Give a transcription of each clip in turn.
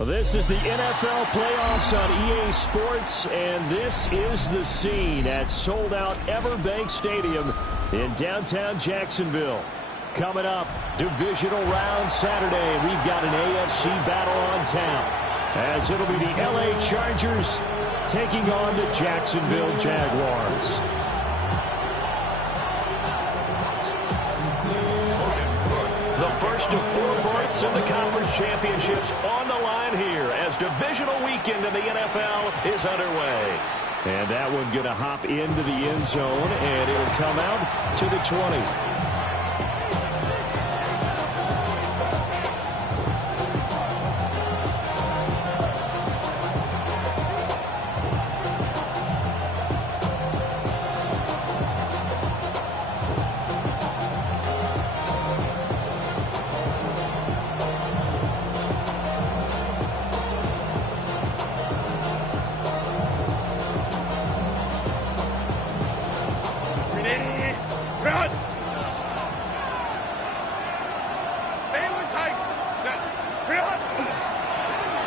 This is the NFL playoffs on EA Sports, and this is the scene at sold-out Everbank Stadium in downtown Jacksonville. Coming up, divisional round Saturday, we've got an AFC battle on tap, as it'll be the LA Chargers taking on the Jacksonville Jaguars. The first of 4 berths in the conference championships on the line here as divisional weekend in the NFL is underway. And that one going to hop into the end zone, and it'll come out to the 20.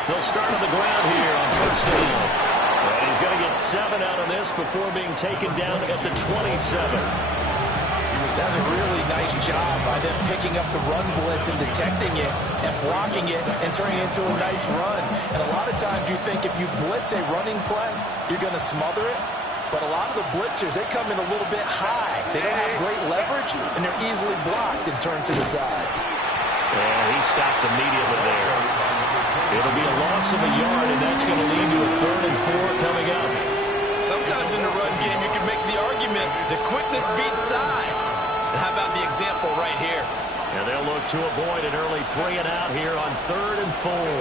They'll start on the ground here on first down. And he's going to get 7 out of this before being taken down at the 27. That's a really nice job by them picking up the run blitz and detecting it and blocking it and turning it into a nice run. And a lot of times you think if you blitz a running play, you're going to smother it. But a lot of the blitzers, they come in a little bit high. They don't have great leverage, and they're easily blocked and turned to the side. And he stopped immediately there. It'll be a loss of a yard, and that's going to lead to a 3rd and 4 coming up. Sometimes in the run game, you can make the argument the quickness beats size. And how about the example right here? And they'll look to avoid an early 3 and out here on 3rd and 4. 5-9.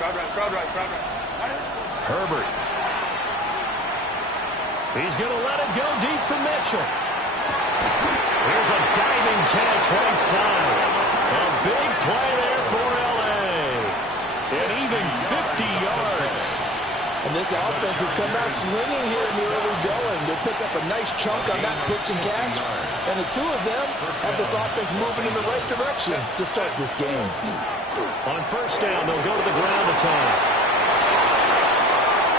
Crowd right. Herbert. He's going to let it go deep for Mitchell. Here's a diving catch right side. A big play there for L.A. And even 50 yards. And this offense has come out swinging here in the early going. They'll pick up a nice chunk on that pitch and catch. And the two of them have this offense moving in the right direction to start this game. On first down, they'll go to the ground attack.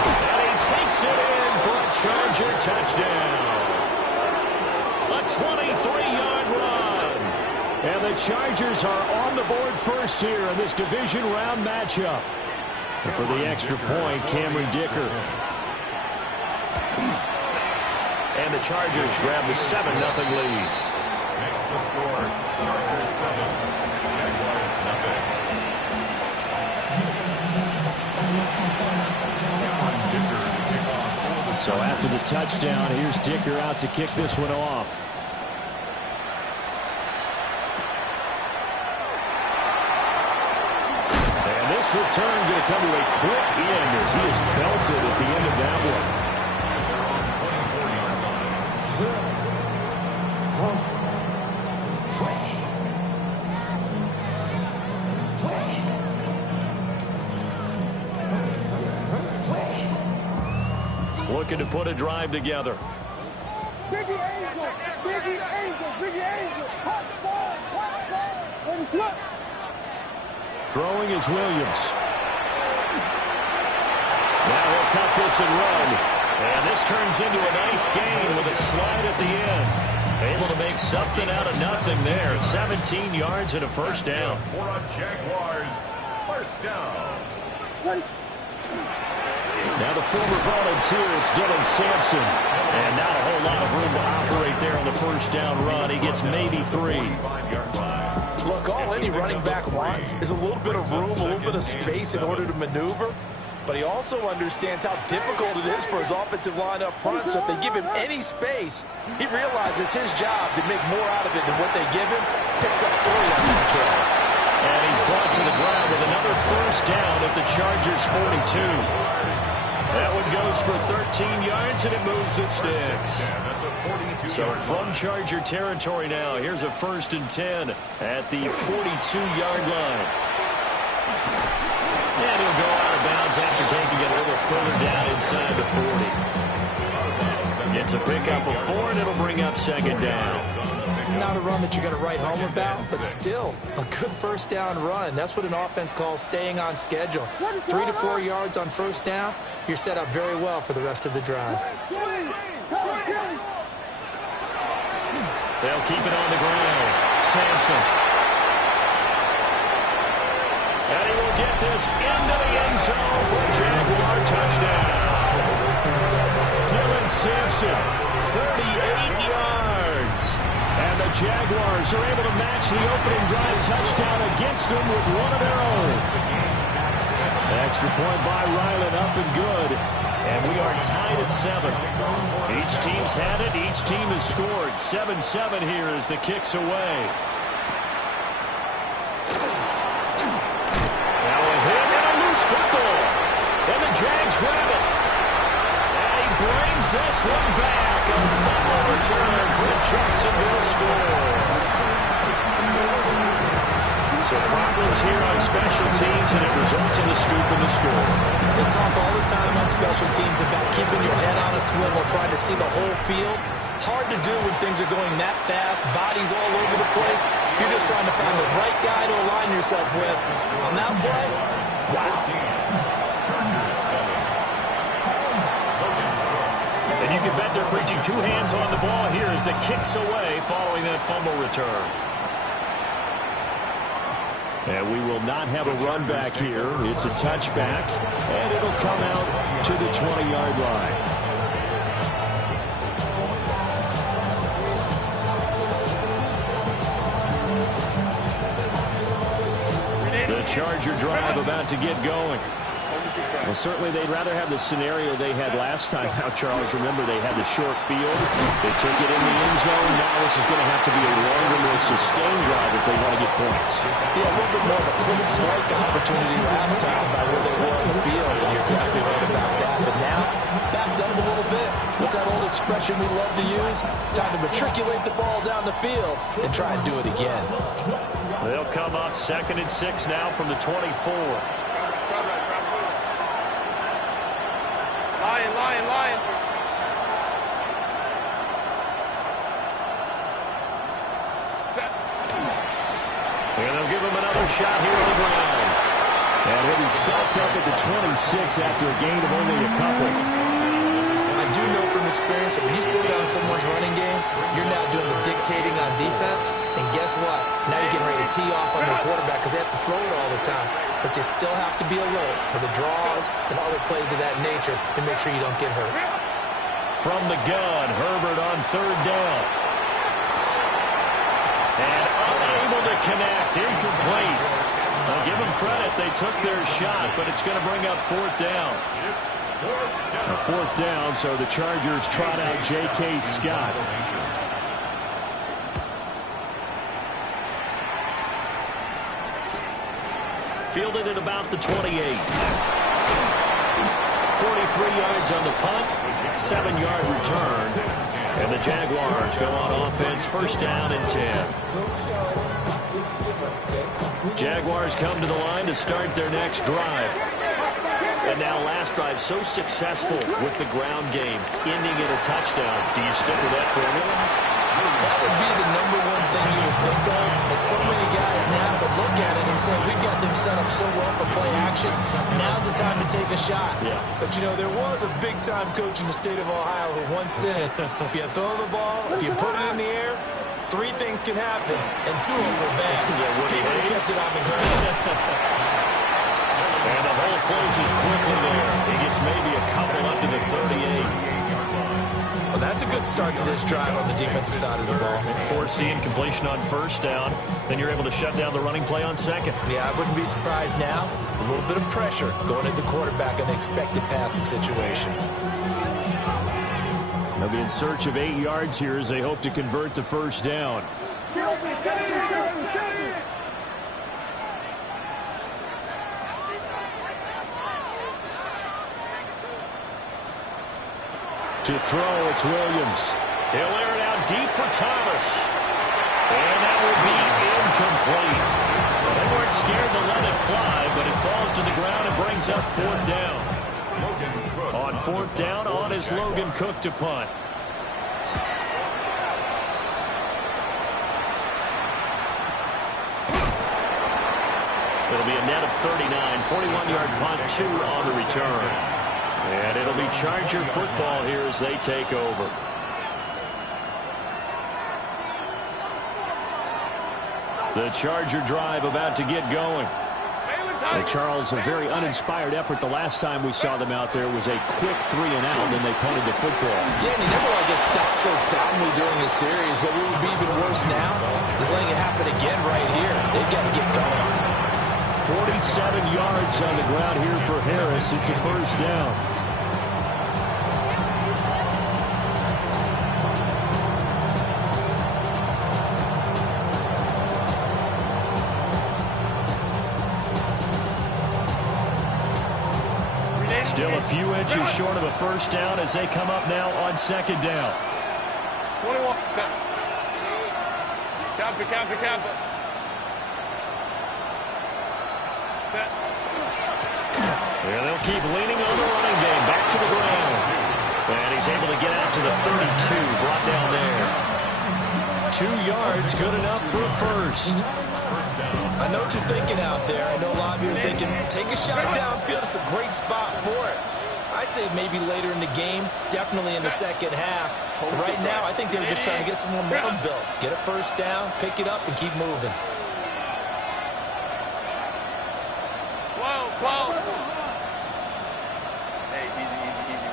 And he takes it in for a Charger touchdown. A 23-yard run. And the Chargers are on the board first here in this division round matchup. And for the extra point, Cameron Dicker. And the Chargers grab the 7-0 lead. Makes the score. Chargers 7, Jaguars nothing. So after the touchdown, here's Dicker out to kick this one off. this return going to come to a quick end as he is belted at the end of that one. Looking to put a drive together. Biggie Angel, Biggie Angel, Biggie Angel. Hot ball. And flip. Throwing is Williams. Now he'll tuck this and run. And this turns into a nice gain with a slide at the end. Able to make something out of nothing there. 17 yards and a first down. For a Jaguars first down. Now the former volunteer, it's Dylan Sampson. And not a whole lot of room to operate there on the first down run. He gets maybe 3. Look, all any running back wants is a little bit of room, a little bit of space in order to maneuver. But he also understands how difficult it is for his offensive line up front. So if they give him any space, he realizes his job to make more out of it than what they give him. Picks up 3 on that carry. And he's brought to the ground with another first down at the Chargers' 42. That one goes for 13 yards, and it moves the sticks. So from Charger territory now, here's a 1st and 10 at the 42-yard line. And he'll go out of bounds after taking it a little further down inside the 40. Gets a pickup of 4, and it'll bring up 2nd down. Not a run that you're going to write home about, but still a good first down run. That's what an offense calls staying on schedule. 3 to 4 yards on first down, you're set up very well for the rest of the drive. They'll keep it on the ground. Sampson. And he will get this into the end zone for a Jaguar touchdown. Dylan Sampson, 38 yards. And the Jaguars are able to match the opening drive touchdown against them with one of their own. Extra point by Ryland, up and good. And we are tied at 7. Each team's had it. Each team has scored. 7-7 here as the kick's away. Now a hit and a loose football. And the Jags grab it. And he brings this one back. A fumble return for the Jacksonville score. So problems here on special teams, and it results in the scoop and the score. They talk all the time on special teams about keeping your head on a swivel, trying to see the whole field. Hard to do when things are going that fast, bodies all over the place. You're just trying to find the right guy to align yourself with. On that play, wow. And you can bet they're preaching 2 hands on the ball here as the kick's away following that fumble return. And we will not have a run back here. It's a touchback, and it'll come out to the 20-yard line. The Charger drive about to get going. Well, certainly they'd rather have the scenario they had last time. Now, Charles, remember they had the short field. They took it in the end zone. Now this is going to have to be a longer, more sustained drive if they want to get points. Yeah, a little bit more of a quick strike opportunity last time by where they were on the field. And you're exactly right about that. But now, backed up a little bit. What's that old expression we love to use? Time to matriculate the ball down the field and try and do it again. They'll come up 2nd and 6 now from the 24. Lion. And they'll give him another shot here on the ground. And he'll be stopped up at the 26 after a gain of only a couple. I do know from experience that when you slow down someone's running game, you're now doing the dictating on defense. And guess what? Now you're getting ready to tee off on your quarterback because they have to throw it all the time. But you still have to be alert for the draws and other plays of that nature to make sure you don't get hurt. From the gun, Herbert on 3rd down. And unable to connect, incomplete. I'll give them credit, they took their shot, but it's going to bring up 4th down. A 4th down, so the Chargers trot out J.K. Scott. Fielded at about the 28. 43 yards on the punt, 7-yard return. And the Jaguars go on offense, first down and 10. Jaguars come to the line to start their next drive. And now last drive so successful with the ground game, ending in a touchdown. Do you stick with that formula? That would be the number one thing you would think of. But so many guys now would look at it and say, we've got them set up so well for play action. Now's the time to take a shot. Yeah. But, you know, there was a big-time coach in the state of Ohio who once said, if you throw the ball, if you put it in the air, 3 things can happen, and 2 of them are bad. People who kept it on the ground. And the hole closes quickly there. He gets maybe a couple up to the 38. Well, that's a good start to this drive on the defensive side of the ball. Foreseeing completion on first down. Then you're able to shut down the running play on second. Yeah, I wouldn't be surprised now. A little bit of pressure going at the quarterback in the expected passing situation. They'll be in search of 8 yards here as they hope to convert the first down. To throw, it's Williams. He'll air it out deep for Thomas. And that will be incomplete. Well, they weren't scared to let it fly, but it falls to the ground and brings up 4th down. On 4th down, on is Logan Cook to punt. It'll be a net of 39, 41-yard punt, 2 on the return. And it'll be Charger football here as they take over. The Charger drive about to get going. And Charles, a very uninspired effort the last time we saw them out there was a quick 3 and out, and they punted the football. Yeah, and he never get stopped so soundly during the series, but what would be even worse now is letting it happen again right here. They've got to get going. 47 yards on the ground here for Harris. It's a first down. Still a few inches short of a first down as they come up now on second down. 21. Counter. Set. Yeah, they'll keep leaning on the running game. Back to the ground. And he's able to get out to the 32. Brought down there. 2 yards, good enough for a first. I know what you're thinking out there. I know a lot of you are thinking, take a shot downfield. It's a great spot for it. I'd say maybe later in the game, definitely in the second half. But right now, I think they were just trying to get some momentum built. Get a first down, pick it up, and keep moving. 12. Hey, easy.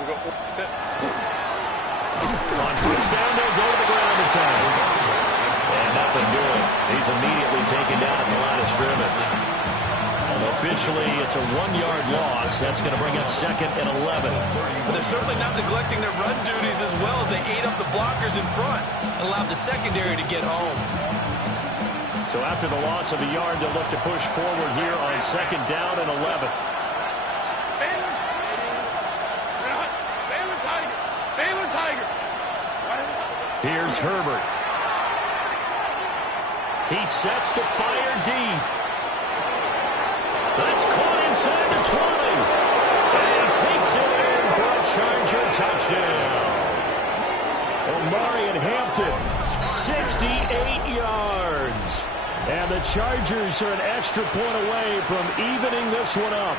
We'll go. Set. On first down, they'll go to the ground attack. And nothing doing. He's immediately taken down at the line of scrimmage. Officially, it's a 1-yard loss. That's going to bring up second and 11. But they're certainly not neglecting their run duties as well as they ate up the blockers in front and allowed the secondary to get home. So after the loss of a yard, they'll look to push forward here on second down and 11. Baylor Tiger. Here's Herbert. He sets to fire deep. That's caught inside the 20. And he takes it in for a Charger touchdown. Omarion Hampton, 68 yards. And the Chargers are an extra point away from evening this one up.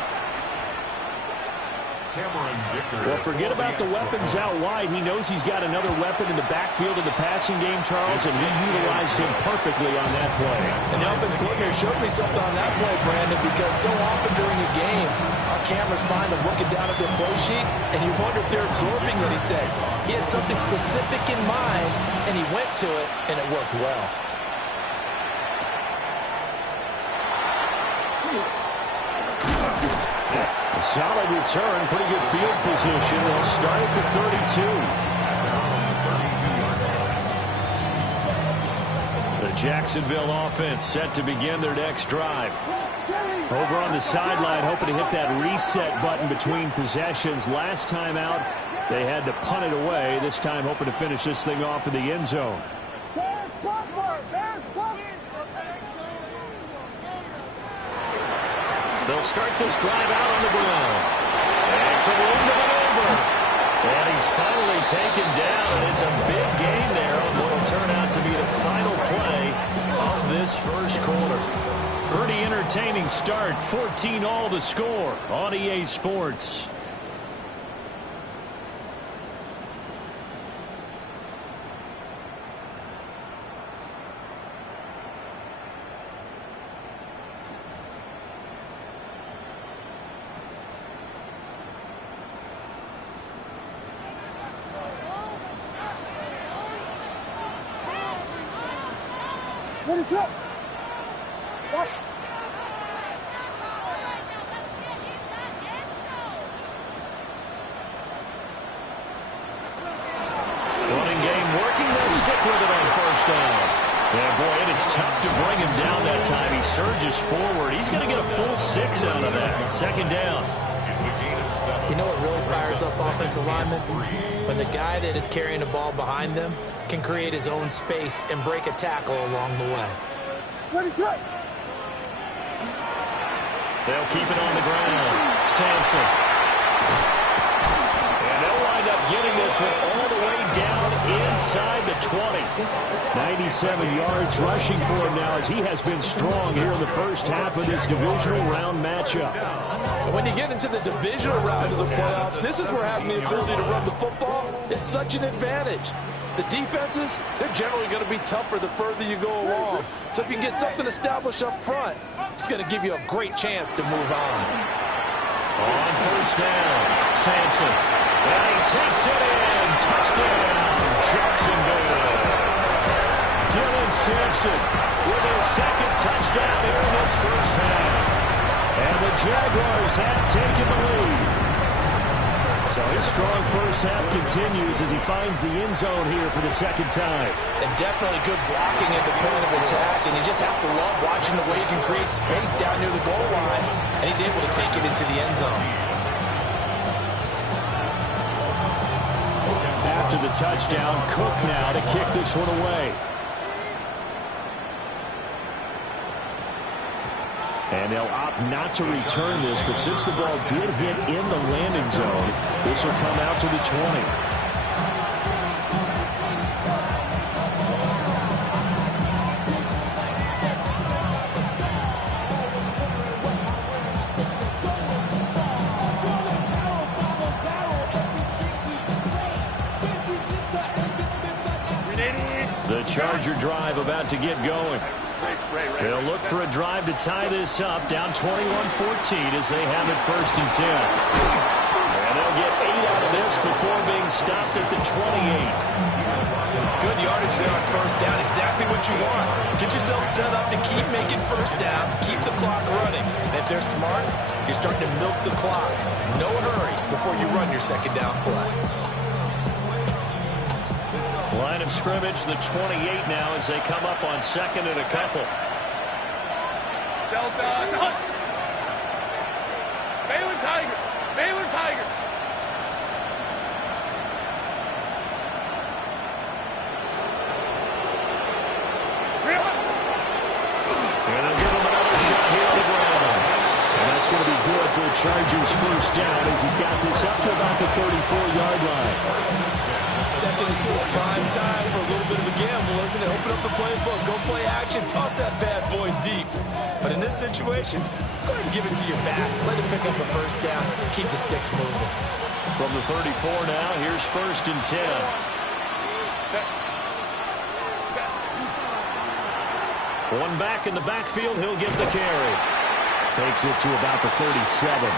Well, forget about the weapons out wide. He knows he's got another weapon in the backfield of the passing game, Charles, and he utilized him perfectly on that play. And the offense coordinator showed me something on that play, Brandon, because so often during a game, our cameras find them looking down at their play sheets, and you wonder if they're absorbing anything. He had something specific in mind, and he went to it, and it worked well. Solid return, pretty good field position. They'll start at the 32. The Jacksonville offense set to begin their next drive. Over on the sideline, hoping to hit that reset button between possessions. Last time out, they had to punt it away. This time, hoping to finish this thing off in the end zone. They'll start this drive out on the ground. And it's a wind of it over. And he's finally taken down. And it's a big gain there on what will turn out to be the final play of this first quarter. Pretty entertaining start. 14-all the score on EA Sports. What is up? What? Running game working. They'll stick with it on first down. Yeah, boy, it is tough to bring him down that time. He surges forward. He's going to get a full 6 out of that. Second down. You know what really fires up offensive linemen? When the guy that is carrying the ball behind them can create his own space and break a tackle along the way. What is up? They'll keep it on the ground. Sampson. And they'll wind up getting this one all the way down inside the 20. 97 yards rushing for him now as he has been strong here in the first half of this divisional round matchup. When you get into the divisional round of the playoffs, this is where having the ability to run the football is such an advantage. The defenses, they're generally going to be tougher the further you go along. So if you can get something established up front, it's going to give you a great chance to move on. On first down, Sampson. And he takes it in. Touchdown, Jacksonville. Dylan Sampson with his second touchdown here in this first half. And the Jaguars have taken the lead. So his strong first half continues as he finds the end zone here for the second time. And definitely good blocking at the point of attack, and you just have to love watching the way he can create space down near the goal line, and he's able to take it into the end zone. After the touchdown, Cook now to kick this one away. And they'll opt not to return this, but since the ball did hit in the landing zone, this will come out to the 20. The Charger drive about to get going. They'll look for a drive to tie this up, down 21-14 as they have it 1st and 10. And they'll get 8 out of this before being stopped at the 28. Good yardage there on first down, exactly what you want. Get yourself set up to keep making first downs, keep the clock running. And if they're smart, you're starting to milk the clock. No hurry before you run your second down play. Line of scrimmage, the 28 now as they come up on second and a couple. Delta, hunt. Baylor Tiger. Baylor Tiger. And they'll give him another shot here on the ground. And that's going to be good for the Chargers' first down as he's got this up to about the 34-yard line. Second and 2 is prime time for a little bit of a gamble, isn't it? Open up the playbook, go play action, toss that bad boy deep. But in this situation, go ahead and give it to your back. Let it pick up a first down. Keep the sticks moving. From the 34 now, here's 1st and 10. One back in the backfield, he'll get the carry. Takes it to about the 37.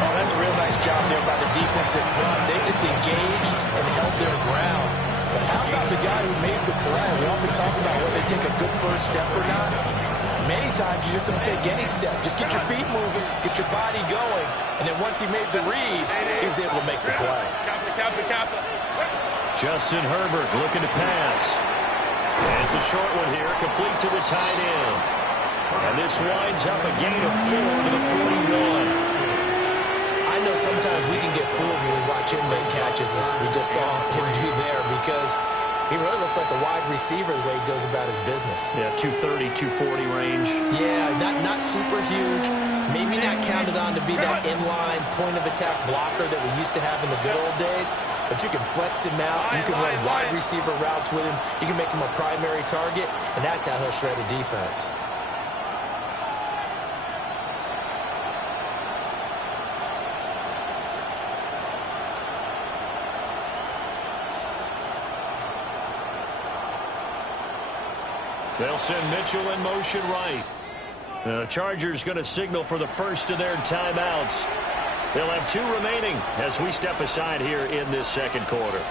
Oh, that's a real nice job there by the defense in front. They just engaged and held their ground. But how about the guy who made the play? We often talk about whether they take a good first step or not. Many times you just don't take any step. Just get your feet moving, get your body going, and then once he made the read, he was able to make the play. Justin Herbert looking to pass. And it's a short one here, complete to the tight end. And this winds up a gain of 4 to the 41. I know sometimes we can get fooled when we watch him make catches, as we just saw him do there, because he really looks like a wide receiver the way he goes about his business. Yeah, 230, 240 range. Yeah, not super huge. Maybe not counted on to be that inline point-of-attack blocker that we used to have in the good old days, but you can flex him out. You can run wide receiver routes with him. You can make him a primary target, and that's how he'll shred a defense. They'll send Mitchell in motion right. The Chargers going to signal for the first of their timeouts. They'll have 2 remaining as we step aside here in this second quarter.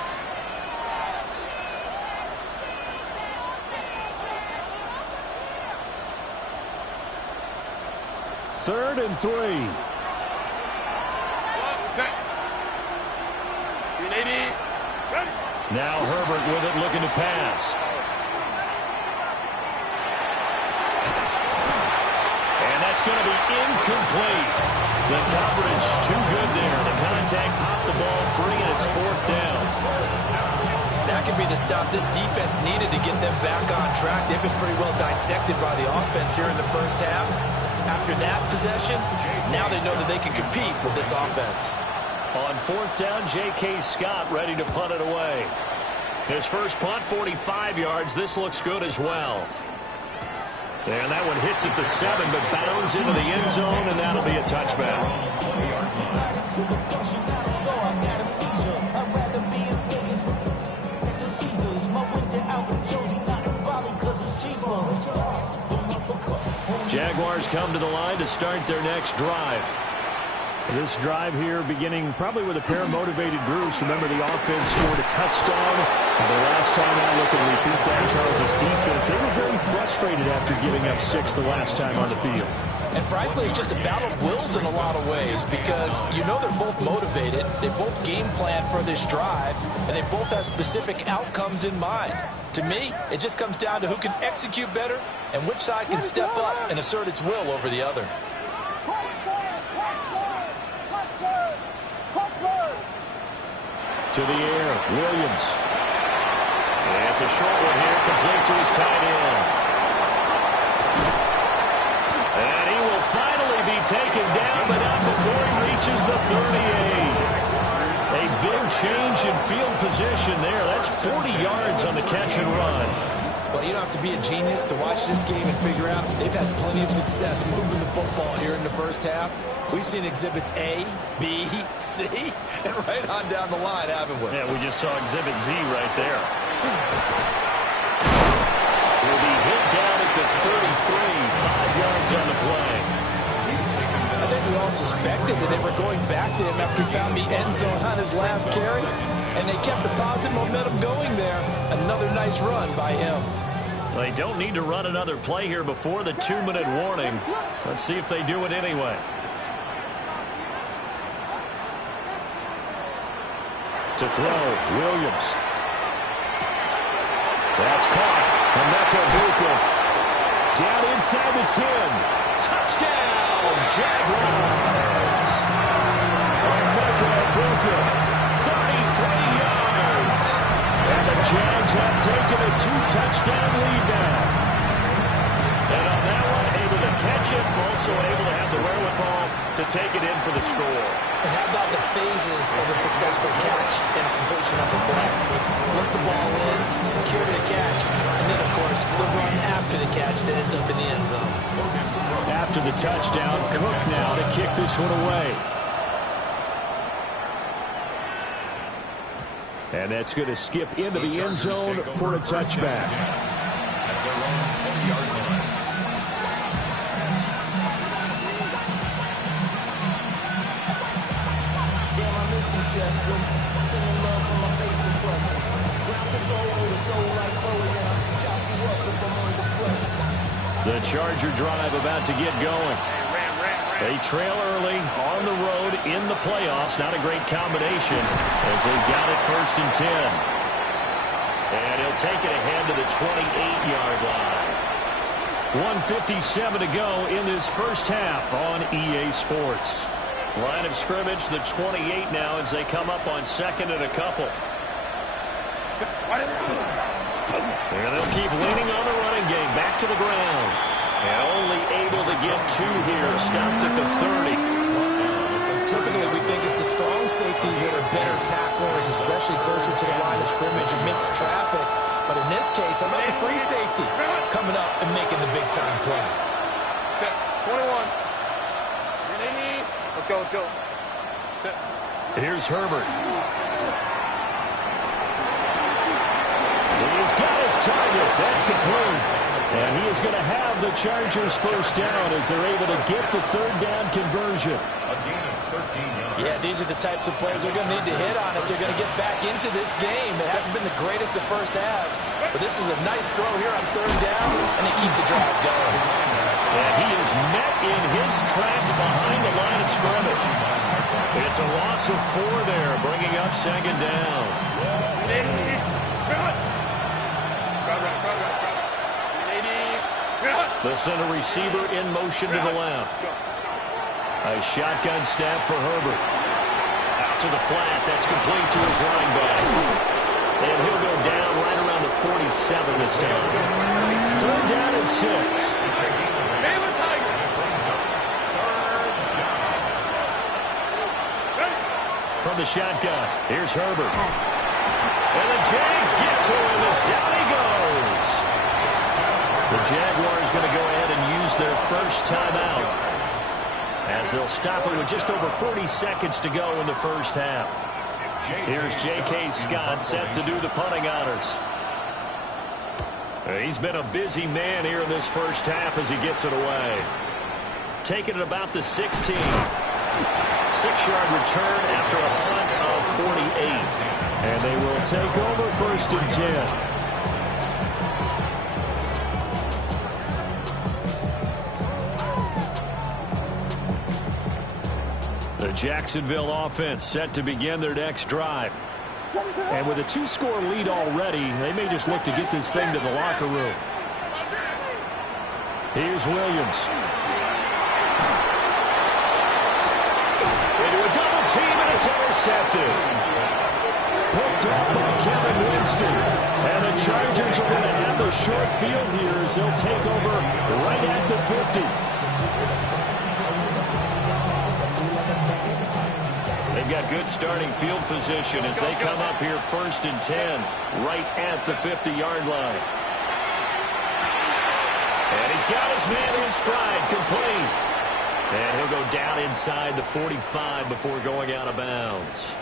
Third and 3. 380. Ready. Now Herbert with it, looking to pass. It's going to be incomplete. The coverage too good there. The contact popped the ball free, and it's 4th down. That could be the stop this defense needed to get them back on track. They've been pretty well dissected by the offense here in the first half. After that possession, now they know that they can compete with this offense. On 4th down, J.K. Scott ready to punt it away. His first punt, 45 yards. This looks good as well. And that one hits at the 7, but bounds into the end zone, and that'll be a touchback. Jaguars come to the line to start their next drive. This drive here beginning probably with a pair of motivated groups. Remember, the offense scored a touchdown. And the last time I look and repeat that, Charles' defense, they were very frustrated after giving up 6 the last time on the field. And frankly, it's just a battle of wills in a lot of ways, because you know they're both motivated, they both game plan for this drive, and they both have specific outcomes in mind. To me, it just comes down to who can execute better and which side can step up and assert its will over the other. To the air, Williams. And it's a short one here, complete to his tight end. And he will finally be taken down, but not before he reaches the 38. A big change in field position there. That's 40 yards on the catch and run. Well, you don't have to be a genius to watch this game and figure out they've had plenty of success moving the football here in the first half. We've seen exhibits A, B, C, and right on down the line, haven't we? Yeah, we just saw exhibit Z right there. Will be hit down at the 33, 5 yards on the play. I think we all suspected that they were going back to him after he found the end zone on his last carry, and they kept the positive momentum going there. Another nice run by him. They don't need to run another play here before the 2-minute warning. Let's see if they do it anyway. To throw, Williams. That's caught. Emeka Egbuka down inside the 10. Touchdown, Jaguars. Emeka Egbuka, 33 yards. And the Jags have taken a 2-touchdown lead now. And on that one, able to catch it, also able to have the wherewithal to take it in for the score. And how about the phases of a successful catch and a completion of a play? Look the ball in, secure the catch, and then, of course, the run after the catch that ends up in the end zone. After the touchdown, Cook now to kick this one away. And that's going to skip into the end zone for a touchback. The Charger drive about to get going. They trail early on the road in the playoffs. Not a great combination as they've got it 1st and 10. And he'll take it ahead to the 28-yard line. 1:57 to go in this first half on EA Sports. Line of scrimmage, the 28 now as they come up on second and a couple. And they'll keep leaning on the running game. Back to the ground. And only able to get 2 here. Stopped at the 30. Typically, we think it's the strong safeties that are better tacklers, especially closer to the line of scrimmage amidst traffic. But in this case, how about the free safety coming up and making the big-time play? 21. Let's go, let's go. Here's Herbert. He's got his target. That's complete. And he is going to have the Chargers first down as they're able to get the third down conversion. Yeah, these are the types of plays they're going to need to hit on if they're going to get back into this game. It hasn't been the greatest of first halves, but this is a nice throw here on third down, and they keep the drive going. And he is met in his tracks behind the line of scrimmage. It's a loss of 4 there, bringing up second down. The center receiver in motion to the left. A shotgun snap for Herbert. Out to the flat. That's complete to his running back. And he'll go down right around the 47 this time. Third down and 6. From the shotgun, here's Herbert. And the Jags get to him as down he goes. The Jaguars going to go ahead and use their first timeout, as they'll stop it with just over 40 seconds to go in the first half. Here's J.K. Scott set to do the punting honors. He's been a busy man here in this first half as he gets it away. Taking it about the 16. 6-yard return after a punt of 48. And they will take over first and 10. The Jacksonville offense set to begin their next drive. And with a 2-score lead already, they may just look to get this thing to the locker room. Here's Williams. Into a double team, and it's intercepted. Picked up by Kevin Winston. And the Chargers are going to have the short field here as they'll take over right at the 50. They've got good starting field position as they come up here first and 10, right at the 50-yard line. And he's got his man in stride, complete. And he'll go down inside the 45 before going out of bounds.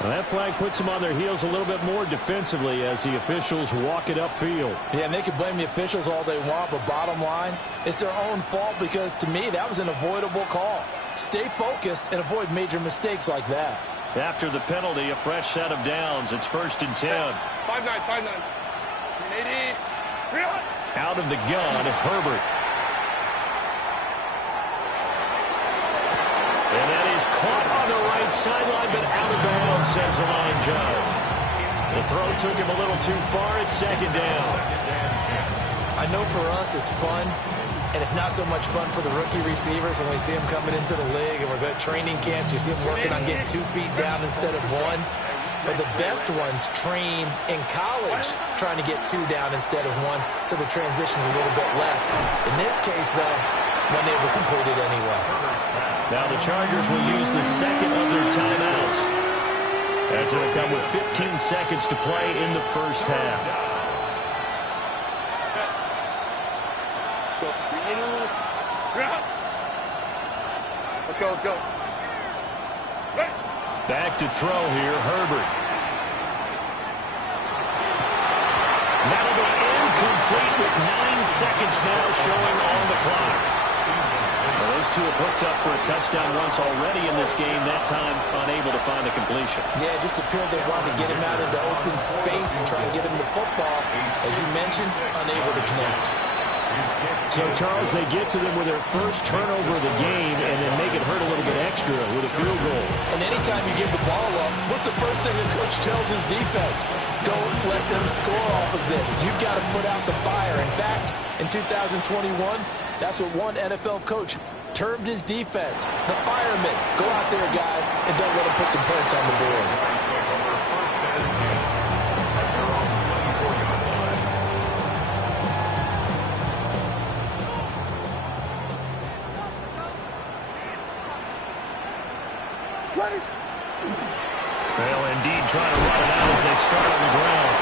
Well, that flag puts them on their heels a little bit more defensively as the officials walk it upfield. Yeah, and they can blame the officials all they want, but bottom line, it's their own fault because, to me, that was an avoidable call. Stay focused and avoid major mistakes like that. After the penalty, a fresh set of downs. It's first and 10. 5-9, 5-9. 380. Out of the gun, Herbert. And that is caught on the right sideline, but out of bounds, says the line judge. The throw took him a little too far. It's second down. I know for us it's fun, and it's not so much fun for the rookie receivers when we see them coming into the league and we're going to training camps. You see them working on getting 2 feet down instead of 1. But the best ones train in college trying to get 2 down instead of 1, so the transition's a little bit less. In this case, though, when they were completed anyway. Now the Chargers will use the second of their timeouts, as it'll come with 15 seconds to play in the first half. Let's go, let's go. Back to throw here, Herbert. That'll be incomplete with 9 seconds now showing on the clock. Well, those two have hooked up for a touchdown once already in this game, that time unable to find the completion. Yeah, it just appeared they wanted to get him out into open space and try and get him the football. As you mentioned, unable to connect. So, Charles, they get to them with their first turnover of the game and then make it hurt a little bit extra with a field goal. And anytime you give the ball up, what's the first thing the coach tells his defense? Don't let them score off of this. You've got to put out the fire. In fact, in 2021, that's what one NFL coach termed his defense, the firemen. Go out there, guys, and don't let them put some points on the board. They'll indeed try to run it out as they start on the ground.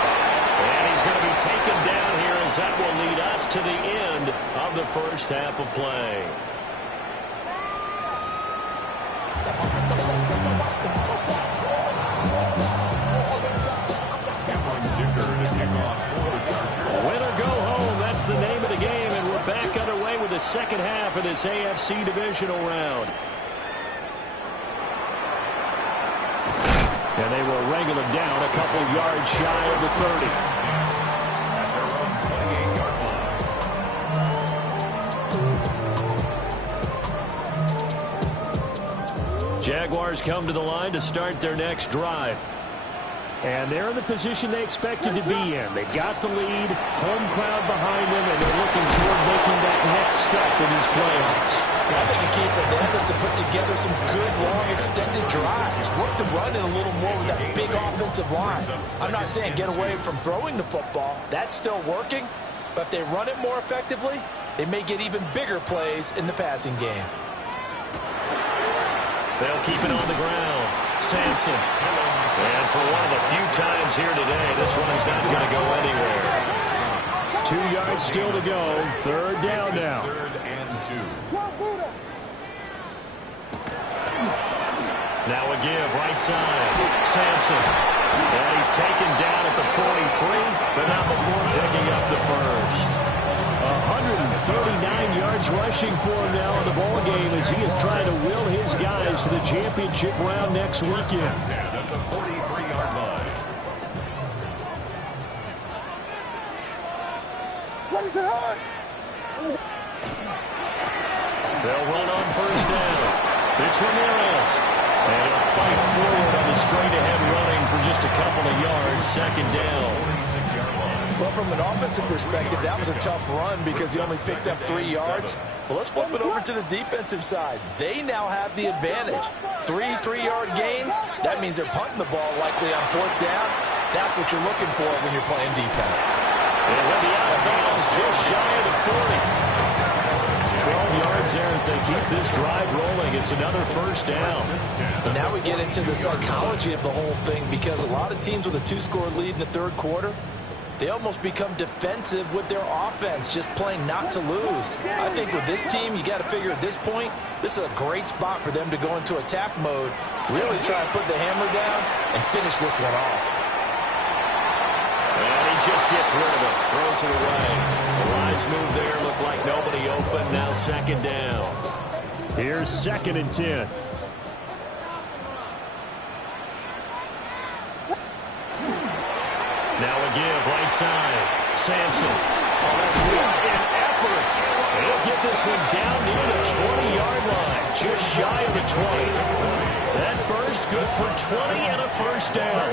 And he's going to be taken down here as that will lead us to the end of the first half of play. Win or go home, that's the name of the game, and we're back underway with the second half of this AFC divisional round. And they will wrangle him down a couple yards shy of the 30. Jaguars come to the line to start their next drive. And they're in the position they expected to be in. They've got the lead, home crowd behind them, and they're looking toward making that next step in these playoffs. I think the key for them is to put together some good, long, extended drives. Work the run in a little more with that big offensive line. I'm not saying get away from throwing the football. That's still working. But if they run it more effectively, they may get even bigger plays in the passing game. They'll keep it on the ground. Sampson. And for one of the few times here today, this one's not going to go anywhere. 2 yards still to go. Third down now. Now a give, right side. Sampson. And he's taken down at the 43, but not before picking up the first. 139 yards rushing for him now in the ball game as he is trying to will his guys to the championship round next weekend. At the 43-yard line. They'll run on first down. It's Ramirez. And he'll fight forward on the straight-ahead running for just a couple of yards. Second down. 46-yard line. Well, from an offensive perspective, that was a tough run because he only picked up 3 yards. Well, let's flip it over to the defensive side. They now have the advantage. 3 3-yard gains. That means they're punting the ball likely on fourth down. That's what you're looking for when you're playing defense. And he'll be out of bounds just shy of the 40. 12 yards there as they keep this drive rolling. It's another first down. And now we get into the psychology of the whole thing because a lot of teams with a 2-score lead in the third quarter, they almost become defensive with their offense, just playing not to lose. I think with this team, you got to figure at this point, this is a great spot for them to go into attack mode, really try to put the hammer down and finish this one off. And he just gets rid of it, throws it away. The Lions move there, look like nobody open, now second down. Here's 2nd and 10. Now a give, right side. Sampson. Oh, that's an effort. He'll get this one down near the 20-yard line, just shy of the 20. That burst good for 20 and a first down.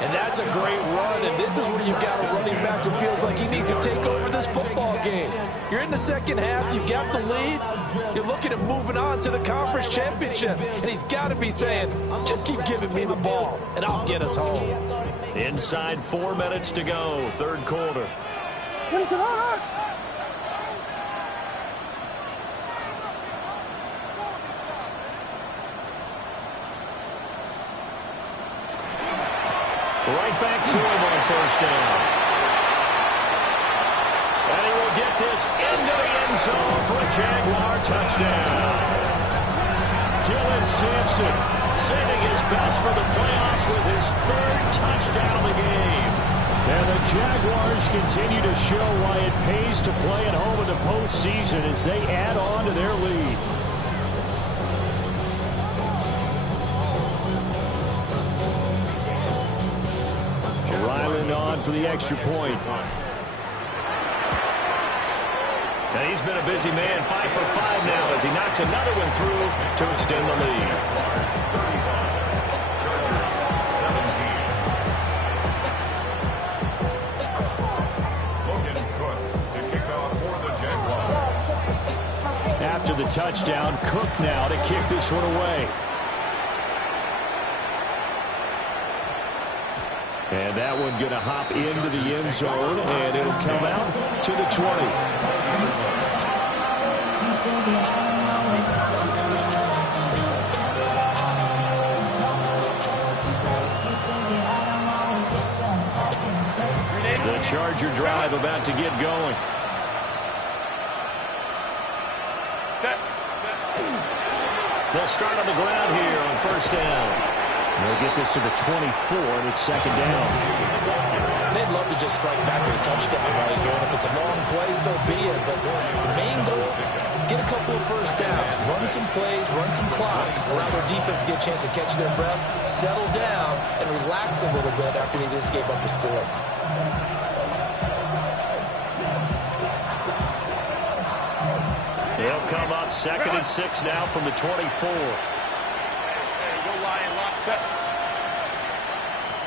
And that's a great run, and this is where you've got a running back who feels like he needs to take over this football game. You're in the second half, you've got the lead, you're looking at moving on to the conference championship, and he's got to be saying, just keep giving me the ball, and I'll get us home. Inside 4 minutes to go, third quarter. Right back to him on first down. And he will get this into the end zone for a Jaguar touchdown. Dylan Sampson saving his best for the playoffs with his 3rd touchdown of the game. And the Jaguars continue to show why it pays to play at home in the postseason as they add on to their lead. Ryland on for the extra point. And he's been a busy man, 5 for 5 now as he knocks another one through to extend the lead. After the touchdown, Cook now to kick this one away. And that one going to hop into the end zone, and it'll come out to the 20. The Charger drive about to get going. They'll start on the ground here on first down. They'll get this to the 24, and it's second down. They'd love to just strike back with a touchdown right here, and if it's a long play, so be it. But the main goal, get a couple of first downs, run some plays, run some clock, allow their defense to get a chance to catch their breath, settle down, and relax a little bit after they just gave up a score. They'll come up 2nd and 6 now from the 24. Go Lion, lock, set.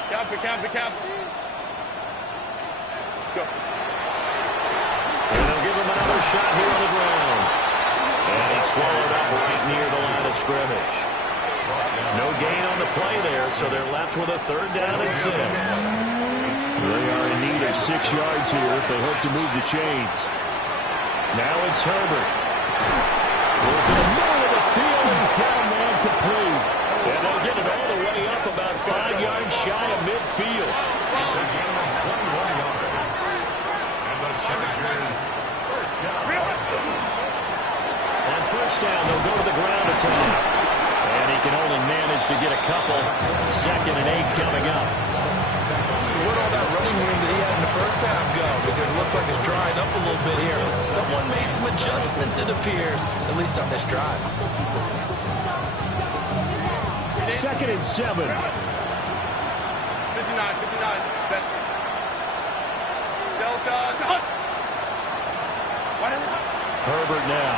Cap it. Let's go. And they'll give him another shot here on the ground. And he's swallowed up right near the line of scrimmage. No gain on the play there, so they're left with a 3rd down and 6. They are in need of 6 yards here if they hope to move the chains. Now it's Herbert. Working the middle of the field, he's got a man complete. And they'll get it all the way up about 5 yards shy of midfield. It's a gain of 21 yards. And the Chargers first down. On first down, they'll go to the ground attack. And he can only manage to get a couple. 2nd and 8 coming up. So where'd all that running room that he had in the first half go? Because it looks like it's drying up a little bit here. Someone made some adjustments, it appears, at least on this drive. 2nd and 7. 59, set. Delta, shot. Herbert now.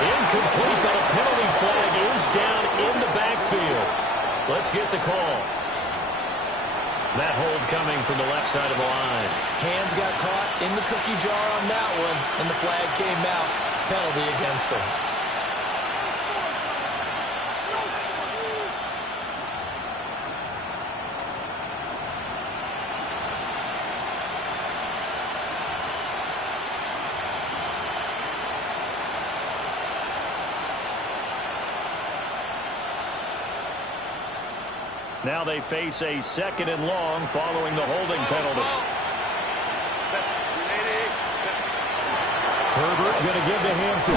Incomplete, but a penalty flag is down in the backfield. Let's get the call. That hold coming from the left side of the line. Hands got caught in the cookie jar on that one, and the flag came out. Penalty against him. Now they face a 2nd and long following the holding penalty. Herbert going to give to Hampton.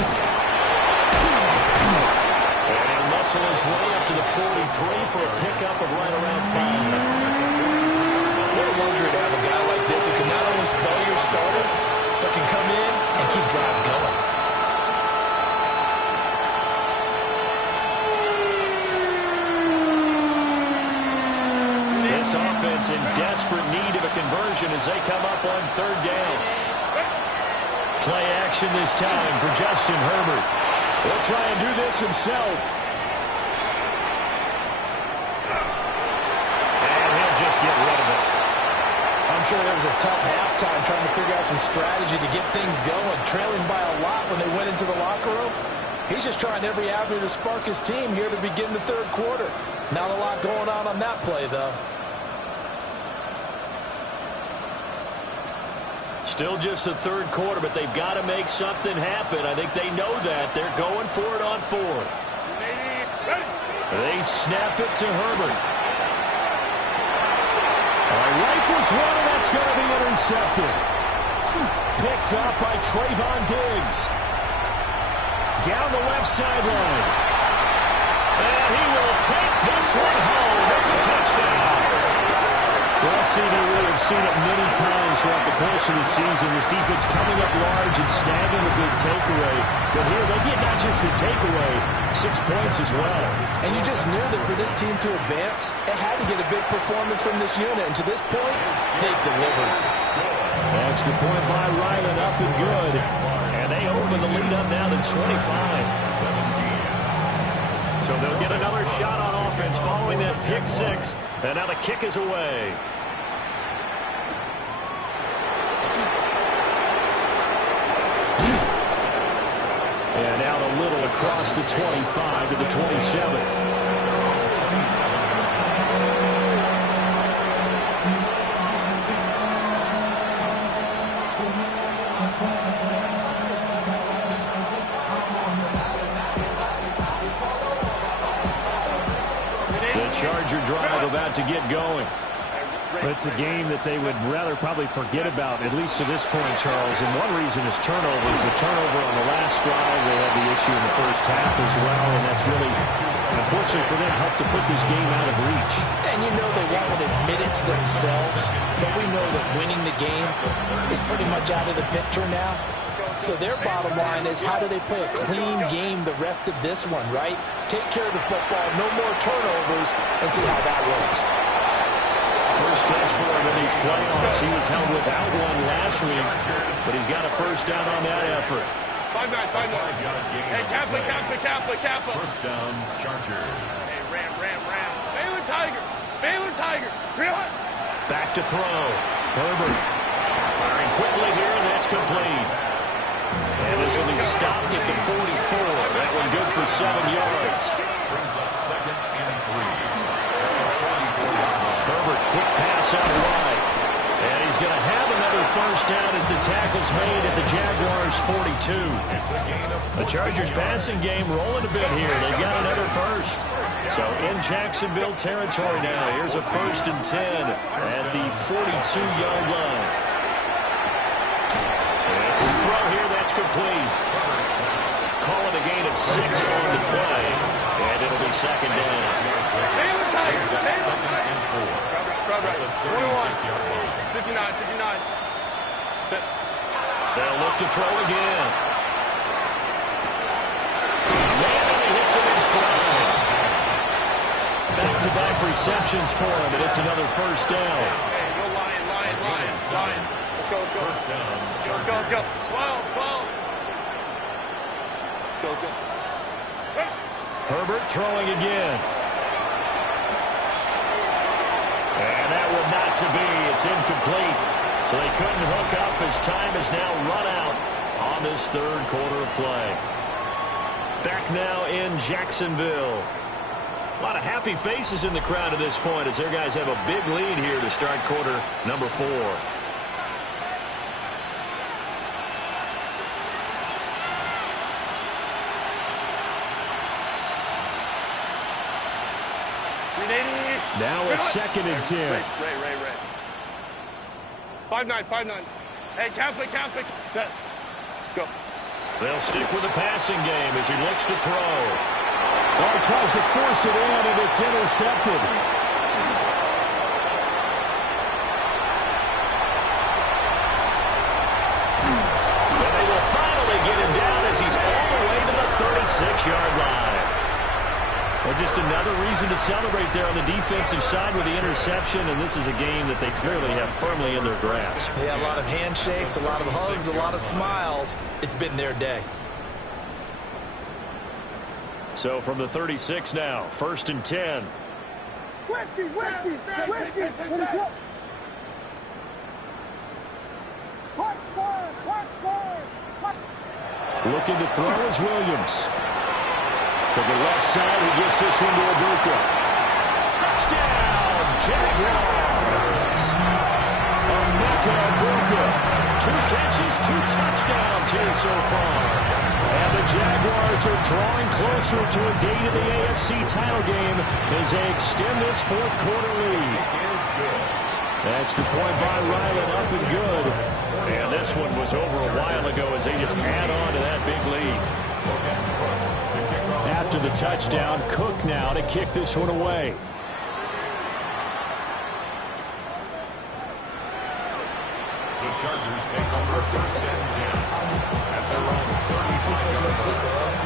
And he'll muscle his way up to the 43 for a pickup of right around 5. What a luxury to have a guy like this who can not only spell your starter, but can come in and keep drives going. This offense in desperate need of a conversion as they come up on 3rd down. Play action this time for Justin Herbert. He'll try and do this himself. And he'll just get rid of it. I'm sure it was a tough halftime trying to figure out some strategy to get things going, trailing by a lot when they went into the locker room. He's just trying every avenue to spark his team here to begin the 3rd quarter. Not a lot going on that play, though. Still just the 3rd quarter, but they've got to make something happen. I think they know that. They're going for it on 4th. They snap it to Herbert. Rifles one, and that's going to be intercepted. Picked up by Trayvon Diggs. Down the left sideline. And he will take this one home. It's a touchdown. Well, CD, we have seen it many times throughout the course of the season. This defense coming up large and snagging the big takeaway. But here, they get not just the takeaway, 6 points as well. And you just knew that for this team to advance, it had to get a big performance from this unit. And to this point, they've delivered. Extra point by Ryland, up and good. And they open the lead up now to 25. So they'll get another shot on offense following that pick six. And now the kick is away. And now a little across the 25 to the 27. Charger drive about to get going. It's a game that they would rather probably forget about, at least to this point, Charles. And one reason is turnovers. A turnover on the last drive. They had the issue in the first half as well, and that's really, unfortunately for them, helped to put this game out of reach. And you know they won't admit it to themselves, but we know that winning the game is pretty much out of the picture now. So their bottom line is, how do they play a clean game the rest of this one, right? Take care of the football, no more turnovers, and see how that works. First catch for him in these playoffs. He was held without one last week, but he's got a first down on that effort. 5-9. Hey, Kaplan. First down, Chargers. Hey, Ram. Baylor Tigers. Back to throw. Herbert firing quickly here, and that's complete. And this will be stopped at the 44. That one good for 7 yards. Brings up 2nd and 3. Herbert, quick pass out wide. And he's going to have another first down as the tackle's made at the Jaguars' 42. The Chargers passing game rolling a bit here. They've got another first. So in Jacksonville territory now. Here's a 1st and 10 at the 42-yard line. Throw here, that's complete. Call it a gain of 6 on the play, and it'll be 2nd down. Baylor Tigers. 2nd and 4. Right. 36-yard line. 59. They'll look to throw again. Man, and he hits him in stride. Back-to-back receptions for him, and it's another first down. Hey, go Lion. Let's go. First down, Let's go. 12. Go. Herbert throwing again. And that one not to be. It's incomplete. So they couldn't hook up as time is now run out on this 3rd quarter of play. Back now in Jacksonville. A lot of happy faces in the crowd at this point as their guys have a big lead here to start quarter number 4. Now a 2nd and 10. Ray. 5-9. Hey, Kaplan. Set. Let's go. They'll stick with the passing game as he looks to throw. Well, he tries to force it in, and it's intercepted. And they will finally get him down as he's all the way to the 36-yard line. Well, just another reason to celebrate there on the defensive side with the interception, and this is a game that they clearly have firmly in their grasp. Yeah, a lot of handshakes, a lot of hugs, a lot of smiles. It's been their day. So from the 36 now, 1st and 10. Whiskey. What is up? Punch scores. Looking to throw is Williams. To the left side, he gets this one to Ibuka. Touchdown, Jaguars! Emeka Ibuka. 2 catches, 2 touchdowns here so far. And the Jaguars are drawing closer to a date in the AFC title game as they extend this 4th quarter lead. Extra point by Ryland, up and good. And this one was over a while ago as they just add on to that big lead. After the touchdown, Cook now to kick this one away. The Chargers take over 1st and 10 at their own 35-yard line.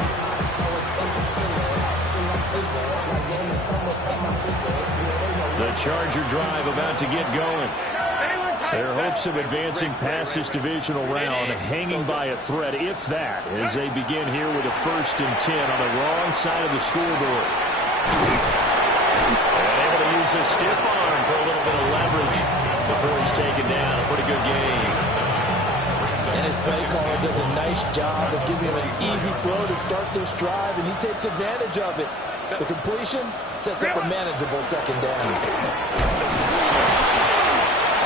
The Charger drive about to get going. Their hopes of advancing past this divisional round hanging by a thread, if that, as they begin here with a 1st and 10 on the wrong side of the scoreboard. And able to use a stiff arm for a little bit of leverage before he's taken down. A pretty good game. And his play caller does a nice job of giving him an easy throw to start this drive, and he takes advantage of it. The completion sets up a manageable 2nd down.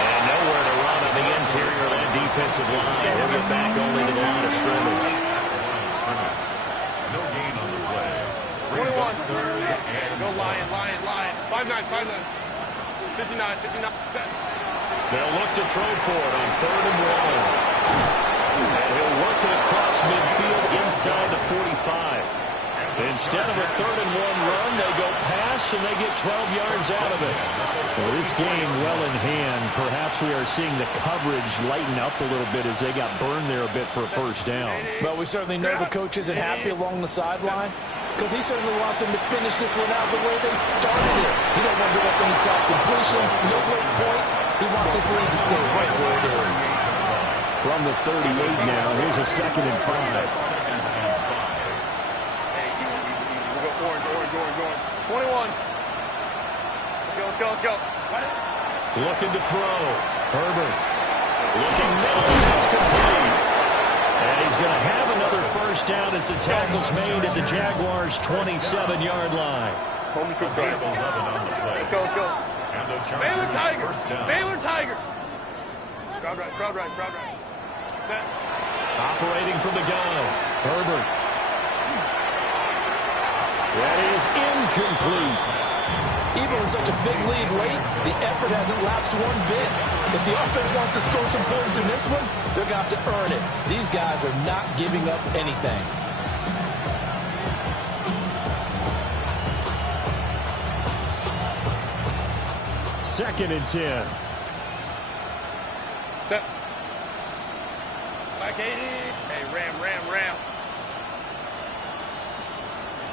And nowhere to run on the interior of that defensive line. He'll get back only to the line of scrimmage. No gain on the play. 21. Go Lion. 5-9. 59. Set. They'll look to throw for it on 3rd and 1. And he'll work it across midfield inside the 45. Instead of a 3rd and 1 run, they go pass, and they get 12 yards out of it. Well, this game well in hand. Perhaps we are seeing the coverage lighten up a little bit as they got burned there a bit for a 1st down. Well, we certainly know the coach isn't happy along the sideline because he certainly wants them to finish this one out the way they started it. He don't want to give up any soft completions, no late point. He wants his lead to stay right where it is. From the 38 now, here's a 2nd and 5. 21. Let's go. Looking to throw. Herbert. Looking middle. That's complete. And he's going to have another 1st down as the tackle's made at the Jaguars' 27-yard line. Home to drive. Let's go. Baylor Tiger. Crowd right. Set. Operating from the gun. Herbert. That is incomplete. Even with such a big lead late, the effort hasn't lapsed one bit. If the offense wants to score some points in this one, they're going to have to earn it. These guys are not giving up anything. Second and 10. Set. Back 80. Hey, ram.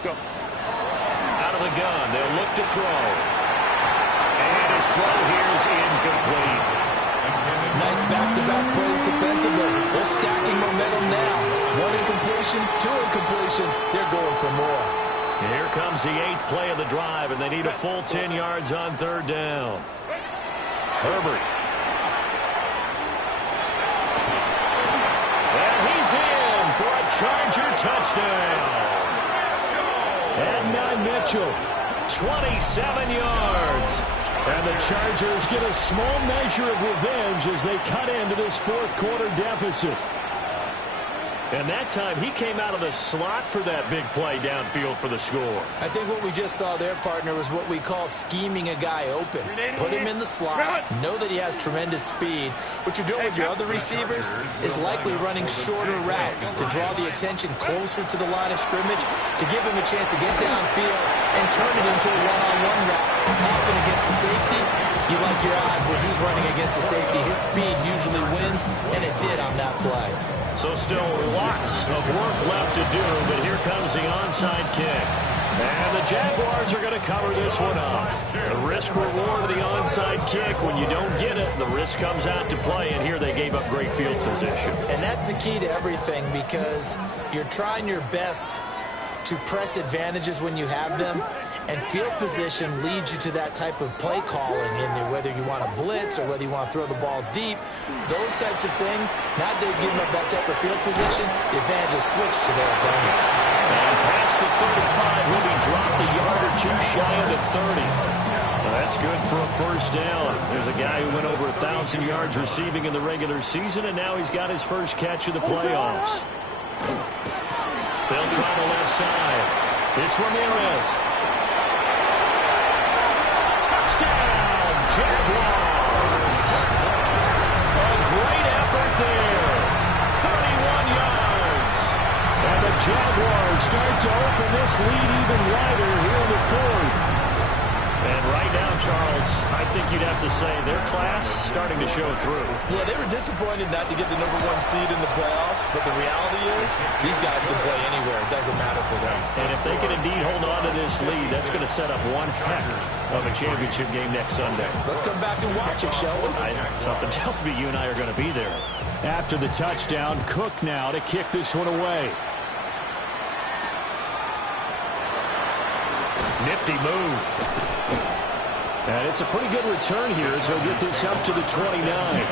Go. Out of the gun, they'll look to throw. And his throw here is incomplete. Nice back-to-back plays defensively. They're stacking momentum now. 1 incompletion, 2 incompletion. They're going for more. Here comes the 8th play of the drive, and they need a full 10 yards on 3rd down. Herbert. And he's in for a Charger touchdown. Adnan Mitchell, 27 yards. And the Chargers get a small measure of revenge as they cut into this 4th quarter deficit. And that time, he came out of the slot for that big play downfield for the score. I think what we just saw there, partner, was what we call scheming a guy open. Put him in the slot, know that he has tremendous speed. What you're doing with your other receivers is likely running shorter routes to draw the attention closer to the line of scrimmage, to give him a chance to get downfield and turn it into a one-on-one route. Often against the safety, you like your odds when he's running against the safety. His speed usually wins, and it did on that play. So still lots of work left to do, but here comes the onside kick. And the Jaguars are going to cover this one up. The risk-reward of the onside kick, when you don't get it, the risk comes out to play, and here they gave up great field position. And that's the key to everything, because you're trying your best to press advantages when you have them, and field position leads you to that type of play calling, in whether you want to blitz or whether you want to throw the ball deep. Those types of things, now they've given up that type of field position, the advantage is switched to their opponent. And past the 35, will be dropped a yard or two shy of the 30. Well, that's good for a 1st down. There's a guy who went over 1,000 yards receiving in the regular season, and now he's got his first catch of the playoffs. They'll try the left side. It's Ramirez. Touchdown, Jaguars! A great effort there. 31 yards. And the Jaguars start to open this lead even wider here in the 4th. And right now, Charles, I think you'd have to say their class starting to show through. Yeah, they were disappointed not to get the #1 seed in the playoffs, but the reality is these guys can play anywhere. It doesn't matter for them. And if they can indeed hold on to this lead, that's going to set up one heck of a championship game next Sunday. Let's come back and watch it, shall we? Something tells me you and I are going to be there. After the touchdown, Cook now to kick this one away. Nifty move. And it's a pretty good return here as he'll get this up to the 29.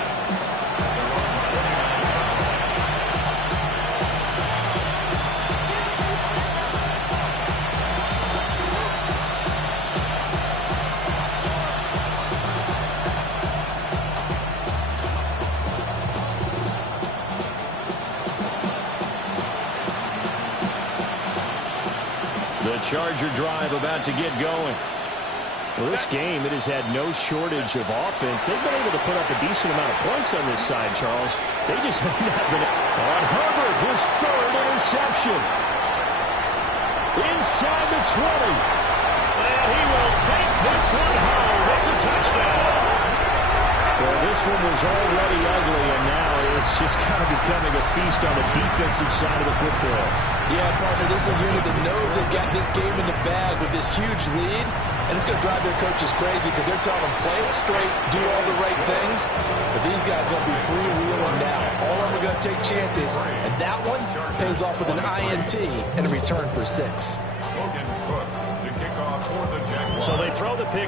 The Charger drive about to get going. Well, this game, it has had no shortage of offense. They've been able to put up a decent amount of points on this side, Charles. They just have not been... On Herbert, his third interception. Inside the 20. And he will take this one home. It's a touchdown. Well, this one was already ugly, and now it's just kind of becoming a feast on the defensive side of the football. Yeah, partner, this is a unit that knows they've got this game in the bag with this huge lead, and it's going to drive their coaches crazy because they're telling them play it straight, do all the right things, but these guys are going to be freewheeling now. All of them are going to take chances, and that one pays off with an INT and a return for 6. Logan Cook to kick off for the Jaguars. So they throw the pick.